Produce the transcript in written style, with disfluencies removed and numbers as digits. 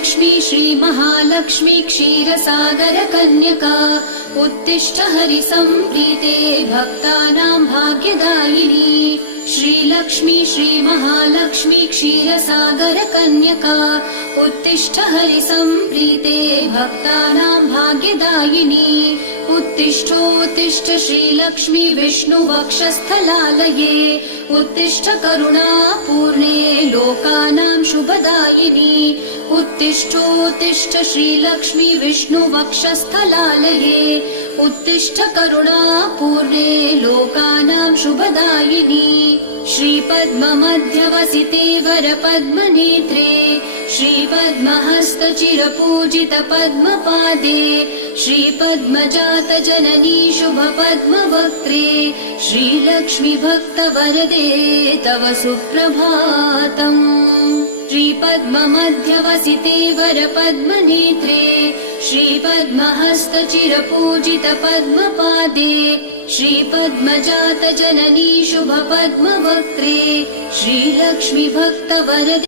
श्रीलक्ष्मी श्रीमहालक्ष्मी क्षीरसागर कन्यका उत्तिष्ठ हरिसम्प्रीते भक्तानां भाग्यदायिनी। श्रीलक्ष्मी श्रीमहालक्ष्मी क्षीरसागर कन्यका उत्तिष्ठ हरिसम्प्रीते भक्तानां भाग्यदायिनी। उत्तिष्ठोत्तिष्ठ श्रीलक्ष्मी विष्णुवक्षस्थलालये उत्तिष्ठ करुणापूर्णे लोकानां शुभदायिनी। उत्तिष्ठोत्तिष्ठ श्रीलक्ष्मी विष्णुवक्षस्थलालये उत्तिष्ठ करुणापूर्णे लोकानां शुभदायिनी। श्रीपद्ममध्यवसिते वरपद्मनेत्रे श्रीपद्महस्तचिरपूजित पद्मपादे श्रीपद्मजातजननी शुभपद्मवक्त्रे श्रीलक्ष्मी भक्तवरदे तव सुप्रभातम्। श्रीपद्ममध्यवसिते वरपद्मनेत्रे श्रीपद्महस्तचिरपूजित पद्मपादे श्रीपद्मजातजननी शुभपद्मवक्त्रे श्रीलक्ष्मी भक्तवरदे